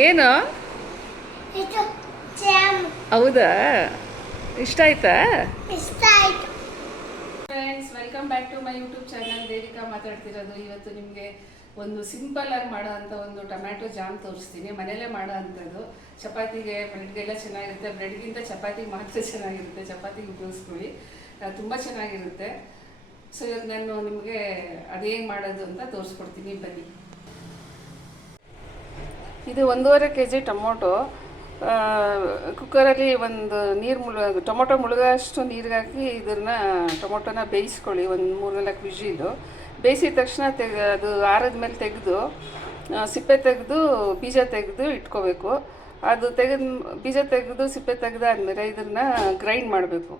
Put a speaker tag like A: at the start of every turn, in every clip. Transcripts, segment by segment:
A: ಏನು? ಹೌದಾ? ಇಷ್ಟ ಆಯ್ತಾ?
B: ಇಷ್ಟ ಆಯ್ತು.
A: Friends welcome back to my YouTube channel Devika ಮಾತಾಡ್ತಿರೋದು. ಇವತ್ತು ನಿಮಗೆ ಒಂದು ಸಿಂಪಲ್ ಆಗಿ ಮಾಡೋ ಅಂಥ ಒಂದು ಟೊಮ್ಯಾಟೊ ಜಾಮ್ ತೋರಿಸ್ತೀನಿ. ಮನೆಯಲ್ಲೇ ಮಾಡೋ ಅಂಥದ್ದು. ಚಪಾತಿಗೆ ಬ್ರೆಡ್ಗೆಲ್ಲ ಚೆನ್ನಾಗಿರುತ್ತೆ. ಬ್ರೆಡ್ಗಿಂತ ಚಪಾತಿಗೆ ಮಾತ್ರ ಚೆನ್ನಾಗಿರುತ್ತೆ. ಚಪಾತಿಗೆ ಉಪಯೋಗಿಸ್ಕೊಳ್ಳಿ. ತುಂಬ ಚೆನ್ನಾಗಿರುತ್ತೆ. ಸೊ ಇವಾಗ ನಾನು ನಿಮಗೆ ಅದು ಹೇಗೆ ಮಾಡೋದು ಅಂತ ತೋರಿಸ್ಕೊಡ್ತೀನಿ. ಬನ್ನಿ. ಇದು ಒಂದೂವರೆ ಕೆ ಜಿ ಟೊಮೊಟೊ ಕುಕ್ಕರಲ್ಲಿ ಒಂದು ನೀರು ಮುಳು ಟೊಮೊಟೊ ಮುಳುಗಷ್ಟು ನೀರಿಗೆ ಹಾಕಿ ಇದನ್ನು ಟೊಮೊಟೊನ ಬೇಯಿಸ್ಕೊಳ್ಳಿ. ಒಂದು ಮೂರು ನಾಲ್ಕು ವಿಜಿಲು ಬೇಯಿಸಿದ ತಕ್ಷಣ ತೆಗೆ, ಅದು ಆರದ ಮೇಲೆ ತೆಗೆದು ಸಿಪ್ಪೆ ತೆಗೆದು, ಬೀಜ ತೆಗೆದು ಇಟ್ಕೋಬೇಕು. ಅದು ತೆಗೆದು, ಬೀಜ ತೆಗೆದು, ಸಿಪ್ಪೆ ತೆಗೆದಾದ್ಮೇಲೆ ಇದನ್ನು ಗ್ರೈಂಡ್ ಮಾಡಬೇಕು.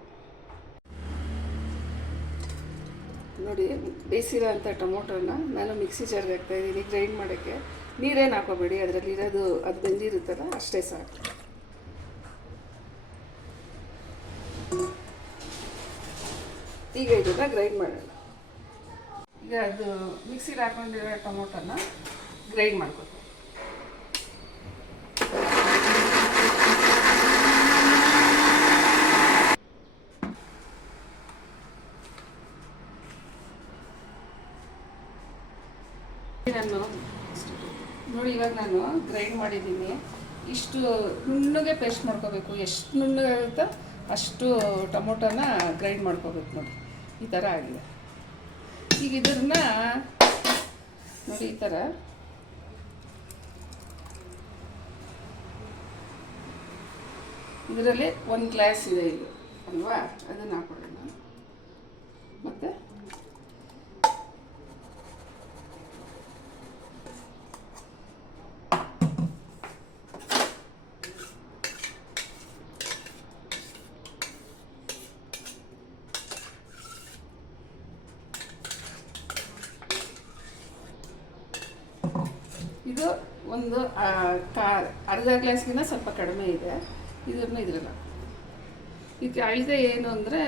A: ನೋಡಿ ಬೇಯಿಸಿರೋ ಅಂಥ ಟೊಮೊಟೊನ ನಾನು ಮಿಕ್ಸಿ ಜಾರ್ಗೆ ಹಾಕ್ತಾಯಿದ್ದೀನಿ ಗ್ರೈಂಡ್ ಮಾಡೋಕ್ಕೆ. ನೀರೇನು ಹಾಕೋಬೇಡಿ, ಅದರಲ್ಲಿ ಇರೋದು, ಅದು ಬೆಂದಿರುತ್ತಲ್ಲ, ಅಷ್ಟೇ ಸಾಕು. ಈಗ ಇದನ್ನು ಗ್ರೈಂಡ್ ಮಾಡೋಣ. ಈಗ ಅದು ಮಿಕ್ಸಿಗೆ ಹಾಕೊಂಡಿರೋ ಟೊಮೊಟೊನ ಗ್ರೈಂಡ್ ಮಾಡ್ಕೊತೀನಿ ನಾನು ನೋಡಿ ಇವಾಗ ನಾನು ಗ್ರೈಂಡ್ ಮಾಡಿದ್ದೀನಿ. ಇಷ್ಟು ನುಣ್ಣಗೆ ಪೇಸ್ಟ್ ಮಾಡ್ಕೋಬೇಕು, ಎಷ್ಟು ನುಣ್ಣಗಾಗುತ್ತೋ ಅಷ್ಟು ಟೊಮೊಟೊನ ಗ್ರೈಂಡ್ ಮಾಡ್ಕೋಬೇಕು ನೋಡಿ. ಈ ಥರ ಆಗಿದೆ. ಈಗ ಇದನ್ನ ನೋಡಿ ಈ ಥರ ಇದರಲ್ಲಿ ಒಂದು ಗ್ಲಾಸ್ ಇದೆ ಇದು, ಅಲ್ವಾ? ಅದನ್ನು ಹಾಕೊಳ್ಳೋಣ. ಮತ್ತು? ಇದು ಒಂದು ಅರ್ಧ ಗ್ಲಾಸ್ಗಿಂತ ಸ್ವಲ್ಪ ಕಡಿಮೆ ಇದೆ. ಇದನ್ನು ಇದ್ರಲ್ಲ. ಇದು ಅಳಿದೆ ಏನು ಅಂದರೆ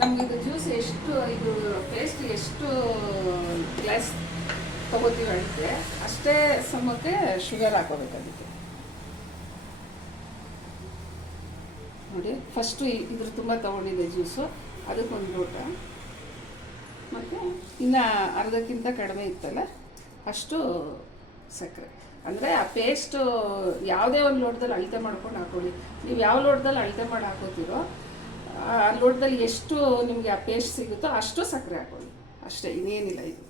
A: ನಮಗಿದು ಜ್ಯೂಸ್ ಎಷ್ಟು, ಇದು ಪೇಸ್ಟ್ ಎಷ್ಟು ಗ್ಲಾಸ್ ತಗೋತೀವಿ ಅಳತೆ ಅಷ್ಟೇ ಸಮಕ್ಕೆ ಶುಗರ್ ಹಾಕೋಬೇಕು ಅದಕ್ಕೆ ನೋಡಿ ಫಸ್ಟು ಇದ್ರ ತುಂಬ ತಗೊಂಡಿದೆ ಜ್ಯೂಸು ಅದಕ್ಕೊಂದು ಲೋಟ. ಮತ್ತು ಇನ್ನು ಅರ್ಧಕ್ಕಿಂತ ಕಡಿಮೆ ಇತ್ತಲ್ಲ, ಅಷ್ಟು ಸಕ್ಕರೆ. ಅಂದರೆ ಆ ಪೇಸ್ಟು ಯಾವುದೇ ಒಂದು ಲೋಟದಲ್ಲಿ ಅಳತೆ ಮಾಡ್ಕೊಂಡು ಹಾಕೊಳ್ಳಿ. ನೀವು ಯಾವ ಲೋಟದಲ್ಲಿ ಅಳತೆ ಮಾಡಿ ಹಾಕೋತೀರೋ, ಆ ಲೋಟದಲ್ಲಿ ಎಷ್ಟು ನಿಮಗೆ ಆ ಪೇಸ್ಟ್ ಸಿಗುತ್ತೋ ಅಷ್ಟು ಸಕ್ಕರೆ ಹಾಕೊಳ್ಳಿ. ಅಷ್ಟೇ, ಇನ್ನೇನಿಲ್ಲ ಇದು.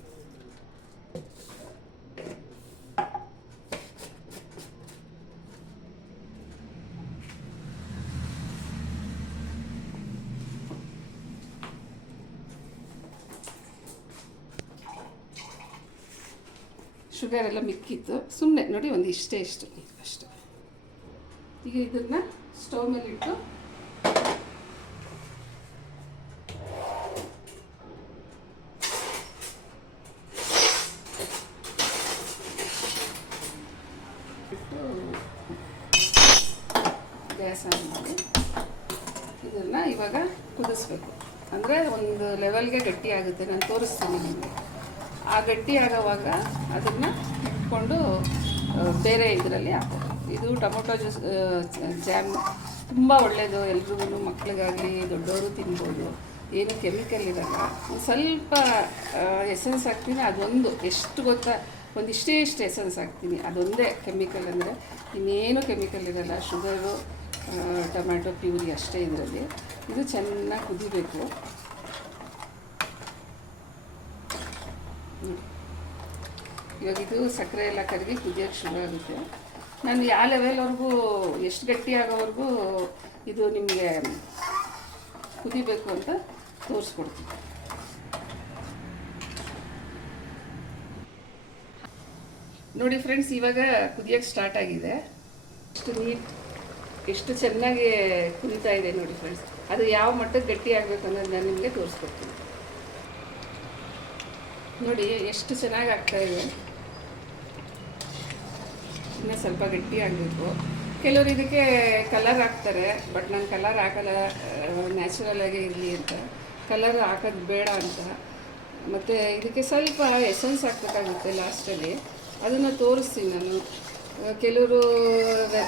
A: ಶುಗರ್ ಎಲ್ಲ ಮಿಕ್ಕಿತ್ತು. ಸುಮ್ಮನೆ ನೋಡಿ ಒಂದು ಇಷ್ಟೇ ಇಷ್ಟು. ಅಷ್ಟು. ಈಗ ಇದನ್ನು ಸ್ಟವ್ ಮೇಲೆ ಇಟ್ಟು ಗ್ಯಾಸ್ ಆನ್ ಮಾಡಿ ಇದನ್ನು ಇವಾಗ ಕುದಿಸ್ಬೇಕು. ಅಂದರೆ ಒಂದು ಲೆವೆಲ್ಗೆ ಗಟ್ಟಿ ಆಗುತ್ತೆ. ನಾನು ತೋರಿಸ್ತೀನಿ ನಿಮಗೆ. ಆ ಗಟ್ಟಿ ಆಗೋವಾಗ ಅದನ್ನು ಇಟ್ಕೊಂಡು ಬೇರೆ ಇದರಲ್ಲಿ ಹಾಕೋದು ಇದು ಟೊಮೊಟೊ ಜ್ಯೂಸ್ ಜಾಮ್ ತುಂಬ ಒಳ್ಳೆಯದು ಎಲ್ರಿಗೂ ಮಕ್ಳಿಗಾಗಲಿ ದೊಡ್ಡವರು ತಿನ್ಬೋದು. ಏನು ಕೆಮಿಕಲ್ ಇರಲ್ಲ. ಸ್ವಲ್ಪ ಎಸೆನ್ಸ್ ಹಾಕ್ತೀನಿ. ಅದೊಂದು, ಎಷ್ಟು ಗೊತ್ತಾ? ಒಂದಿಷ್ಟೇ ಇಷ್ಟು ಎಸೆನ್ಸ್ ಹಾಕ್ತೀನಿ. ಅದೊಂದೇ ಕೆಮಿಕಲ್ ಅಂದರೆ ಇನ್ನೇನು ಕೆಮಿಕಲ್ ಇರಲ್ಲ. ಶುಗರು ಟೊಮ್ಯಾಟೊ, ಪ್ಯೂರಿ ಅಷ್ಟೇ ಇದರಲ್ಲಿ. ಇದು ಚೆನ್ನಾಗಿ ಕುದಿಬೇಕು. ಇವಾಗ ಇದು ಸಕ್ಕರೆ ಎಲ್ಲ ಕರಗಿ ಕುದಿಯೋಕ್ಕೆ ಶುರು ಆಗುತ್ತೆ. ನಾನು ಯಾವ ಲೆವೆಲ್ವರೆಗೂ ಎಷ್ಟು ಗಟ್ಟಿ ಆಗೋವರೆಗೂ ಇದು ನಿಮಗೆ ಕುದಿಬೇಕು ಅಂತ ತೋರಿಸ್ಕೊಡ್ತೀನಿ. ನೋಡಿ ಫ್ರೆಂಡ್ಸ್ ಇವಾಗ ಕುದಿಯೋಕ್ಕೆ ಸ್ಟಾರ್ಟ್ ಆಗಿದೆ. ಎಷ್ಟು ನೀರು ಎಷ್ಟು ಚೆನ್ನಾಗಿ ಕುದಿತಾ ಇದೆ ನೋಡಿ ಫ್ರೆಂಡ್ಸ್ ಅದು ಯಾವ ಮಟ್ಟಕ್ಕೆ ಗಟ್ಟಿ ಆಗಬೇಕು ಅನ್ನೋದು ನಾನು ನಿಮಗೆ ತೋರಿಸ್ಕೊಡ್ತೀನಿ. ನೋಡಿ, ಎಷ್ಟು ಚೆನ್ನಾಗಿ ಆಗ್ತಾ ಇದೆ. ಇನ್ನೂ ಸ್ವಲ್ಪ ಗಟ್ಟಿ ಆಗಬೇಕು. ಕೆಲವರು ಇದಕ್ಕೆ ಕಲರ್ ಹಾಕ್ತಾರೆ ಬಟ್ ನಾನು ಕಲರ್ ಹಾಕಲ್ಲ ನ್ಯಾಚುರಲ್ ಆಗಿ ಇರಲಿ ಅಂತ. ಕಲರ್ ಹಾಕೋದು ಬೇಡ ಅಂತ. ಮತ್ತು ಇದಕ್ಕೆ ಸ್ವಲ್ಪ ಎಸೆನ್ಸ್ ಹಾಕ್ಬೇಕಾಗುತ್ತೆ ಲಾಸ್ಟಲ್ಲಿ ಅದನ್ನು ತೋರಿಸ್ತೀನಿ ನಾನು. ಕೆಲವರು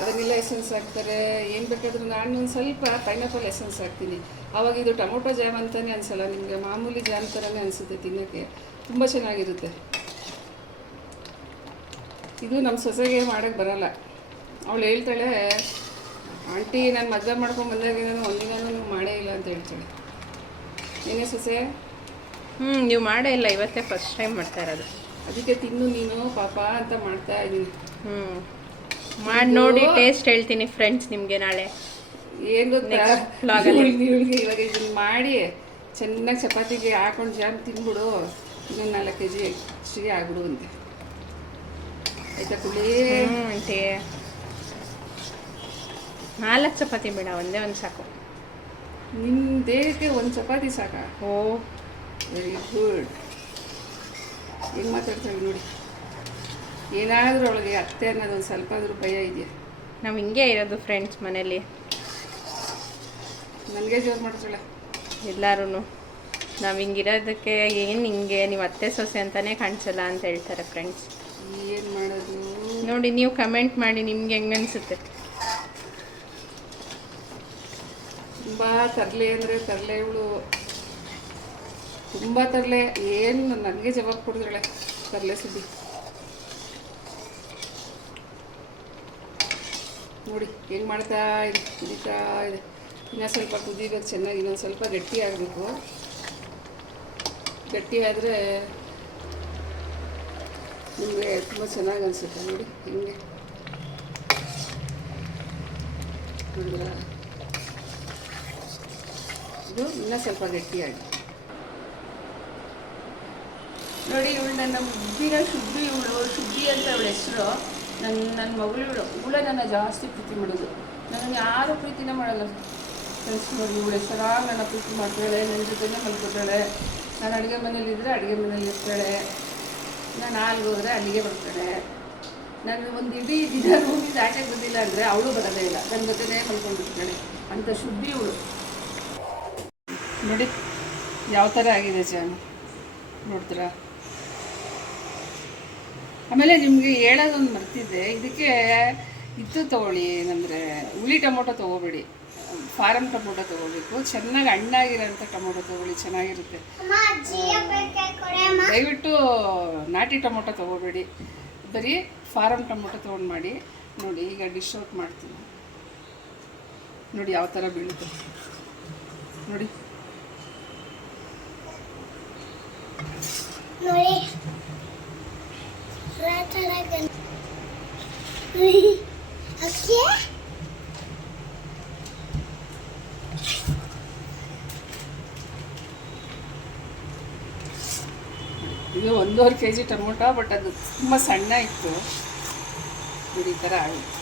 A: ವೆನಿಲಾ ಎಸೆನ್ಸ್ ಹಾಕ್ತಾರೆ ಏನು ಬೇಕಾದರೂ ನಾನು ಒಂದು ಸ್ವಲ್ಪ ಪೈನಾಪಲ್ ಎಸೆನ್ಸ್ ಹಾಕ್ತೀನಿ. ಆವಾಗ ಇದು ಟೊಮೊಟೊ ಜಾಮ್ ಅಂತಲೇ ಅನಿಸಲ್ಲ ನಿಮಗೆ ಮಾಮೂಲಿ ಜಾಮ್ ಥರನೇ ಅನಿಸುತ್ತೆ ತಿನ್ನೋಕ್ಕೆ. ತುಂಬ ಚೆನ್ನಾಗಿರುತ್ತೆ. ಇದು ನಮ್ಮ ಸೊಸೆಗೆ ಮಾಡೋಕ್ಕೆ ಬರಲ್ಲ. ಅವಳು ಹೇಳ್ತಾಳೆ ಆಂಟಿ ನಾನು ಮದುವೆ ಮಾಡ್ಕೊಂಡು ಬಂದಾಗ ನಾನು ಒಂದಿನೂ ಮಾಡೇ ಇಲ್ಲ ಅಂತ ಹೇಳ್ತಾಳೆ. ಏನೇ ಸೊಸೆ?
C: ಹ್ಞೂ ನೀವು ಮಾಡೇ ಇಲ್ಲ ಇವತ್ತೇ ಫಸ್ಟ್ ಟೈಮ್ ಮಾಡ್ತಾ ಇರೋದು.
A: ಅದಕ್ಕೆ ತಿನ್ನು ನೀನು ಪಾಪ ಅಂತ ಮಾಡ್ತಾ ಇದ್ದೀನಿ
C: ಮಾಡಿ ನೋಡಿ ಟೇಸ್ಟ್ ಹೇಳ್ತೀನಿ ಫ್ರೆಂಡ್ಸ್ ನಿಮಗೆ ನಾಳೆ.
A: ಏನು ಇವಾಗ ಇದನ್ನ ಮಾಡಿ ಚೆನ್ನಾಗಿ ಚಪಾತಿಗೆ ಹಾಕೊಂಡು ಜಾಮ್ ತಿನ್ಬಿಡು. ಇನ್ನೊಂದು ನಾಲ್ಕು ಕೆ ಜಿ ಹೆಚ್ಚಿಗೆ ಆಗ್ಬಿಡು ಅಂತೆ. ಆಯ್ತಾ ಕುಳಿ
C: ನಾಲ್ಕು ಚಪಾತಿ ಬೇಡ ಒಂದೇ ಒಂದು ಸಾಕು.
A: ನಿನ್ನ ದೇಹಕ್ಕೆ ಒಂದು ಚಪಾತಿ ಸಾಕಾ?
C: ಓ.
A: ವೆರಿ ಗುಡ್ ಹೆಂಗೆ ಮಾತಾಡ್ತಾಳೆ ನೋಡಿ? ಏನಾದರೂ ಅವಳಿಗೆ ಅತ್ತೆ ಅನ್ನೋದು ಒಂದು ಸ್ವಲ್ಪ ಆದರೂ ಭಯ ಇದೆಯಾ?
C: ನಾವು ಹಿಂಗೆ ಇರೋದು ಫ್ರೆಂಡ್ಸ್ ಮನೇಲಿ.
A: ನನಗೆ ಜೋರು ಮಾಡ್ತಾಳೆ
C: ಎಲ್ಲರೂ ನಾವು ಹಿಂಗಿರೋದಕ್ಕೆ ಏನು ಹಿಂಗೆ ನೀವು ಅತ್ತೆ ಸೊಸೆ ಅಂತಲೇ ಕಾಣಿಸಲ್ಲ ಅಂತ ಹೇಳ್ತಾರೆ ಫ್ರೆಂಡ್ಸ್
A: ಏನು ಮಾಡೋದು?
C: ನೋಡಿ ನೀವು ಕಮೆಂಟ್ ಮಾಡಿ ನಿಮ್ಗೆ ಹೆಂಗೆ ಅನಿಸುತ್ತೆ?
A: ತುಂಬ ತರಲೆ ಅಂದರೆ ತರಲೆ ಇವಳು. ತುಂಬ ತರಲೆ. ಏನು ನನಗೆ ಜವಾಬ್ ಕೊಡಿದ್ರಳೆ ತರಲೆ ಸುದ್ದಿ. ನೋಡಿ, ಹೆಂಗೆ ಮಾಡ್ತಾ ಇದೆ ಕುದೀತಾ ಇದೆ. ಇನ್ನೂ ಸ್ವಲ್ಪ ಕುದಿಬೇಕು ಚೆನ್ನಾಗಿ ಇನ್ನೊಂದು ಸ್ವಲ್ಪ ಗಟ್ಟಿ ಆಗಬೇಕು. ಗಟ್ಟಿ ಆದರೆ ನಿಮಗೆ ತುಂಬ ಚೆನ್ನಾಗಿ ಅನಿಸುತ್ತೆ, ನೋಡಿ, ಹಿಂಗೆ. ಇದು ಇನ್ನೂ ಸ್ವಲ್ಪ ಗಟ್ಟಿಯಾಗಿ ನೋಡಿ, ಇವಳು ನನ್ನ ಮುದ್ದಿನ ಶುದ್ಧಿ, ಇವಳು ಶುದ್ಧಿ ಅಂತ ಅವಳ ಹೆಸರು. ನನ್ನ ನನ್ನ ಮಗಳು ಇವಳು ನನ್ನ ಜಾಸ್ತಿ ಪ್ರೀತಿ ಮಾಡೋದು ನನಗೆ ಯಾರು ಪ್ರೀತಿನೇ ಮಾಡಲ್ಲ. ಫ್ರೆಂಡ್ಸ್ ನೋಡಿ, ಇವಳೆ ಚೆನ್ನಾಗಿ ನನ್ನ ಪ್ರೀತಿ ಮಾಡ್ತಾಳೆ ನನ್ನ ಜೊತೆನೇ ಮಲ್ಕೋತಾಳೆ, ನಾನು ಅಡುಗೆ ಮನೇಲಿದ್ದರೆ ಅಡುಗೆ ಮನೇಲಿ ಇರ್ತಾಳೆ, ನಾನು ಹಾಲ್ಗೆ ಹೋದರೆ ಅಲ್ಲಿಗೆ ಬರ್ತಾಳೆ. ನಾನು ಒಂದು ಇಡೀ ದಿನ ರೂಮಿಂದ ಆಚೆ ಬಂದಿಲ್ಲ ಅಂದರೆ ಅವಳು ಬರೋದೇ ಇಲ್ಲ. ನನ್ನ ಜೊತೆನೇ ಮಲ್ಕೊಂಡಿರ್ತಾಳೆ ಅಂತ ಶುದ್ಧಿ ಇವಳು. ನೋಡಿ, ಯಾವ ಥರ ಆಗಿದೆ ಜಾನು? ನೋಡ್ತೀರಾ? ಆಮೇಲೆ ನಿಮಗೆ ಹೇಳೋದೊಂದು ಮರ್ತಿದ್ದೆ. ಇದಕ್ಕೆ ಇದು ತೊಗೊಳ್ಳಿ ಏನಂದರೆ ಹುಳಿ ಟೊಮೊಟೊ ತೊಗೋಬೇಡಿ. ಫಾರಮ್ ಟೊಮೊಟೊ ತೊಗೋಬೇಕು. ಚೆನ್ನಾಗಿ ಹಣ್ಣಾಗಿರೋಂಥ ಟೊಮೊಟೊ ತೊಗೊಳ್ಳಿ ಚೆನ್ನಾಗಿರುತ್ತೆ. ದಯವಿಟ್ಟು ನಾಟಿ ಟೊಮೊಟೊ ತೊಗೋಬೇಡಿ. ಬರೀ ಫಾರಮ್ ಟೊಮೊಟೊ ತೊಗೊಂಡು ಮಾಡಿ ನೋಡಿ ಈಗ ಡಿಶ್ ಔಟ್ ಮಾಡ್ತೀನಿ. ನೋಡಿ ಯಾವ ಥರ ಬೀಳುತ್ತೆ. ನೋಡಿ
B: ನೋಡಿ ರಾತಳಗನ್
A: ಇದು ಒಂದೂವರೆ ಕೆ ಜಿ ಟೊಮೊಟೊ ಬಟ್ ಅದು ತುಂಬ ಸಣ್ಣ ಇತ್ತು. ನೋಡಿ ಈ ಥರ ಆಯಿತು.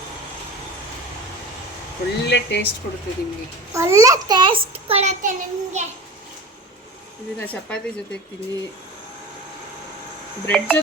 A: ಒಳ್ಳೆ ಟೇಸ್ಟ್ ಕೊಡುತ್ತೆ ನಿಮಗೆ.
B: ಒಳ್ಳೆ ಟೇಸ್ಟ್ ಕೊಡುತ್ತೆ ನಿಮಗೆ.
A: ಇದನ್ನ ಚಪಾತಿ ಜೊತೆಗೆ ತಿನ್ನಿ. ಬ್ರೆಡ್ ಜೊತೆ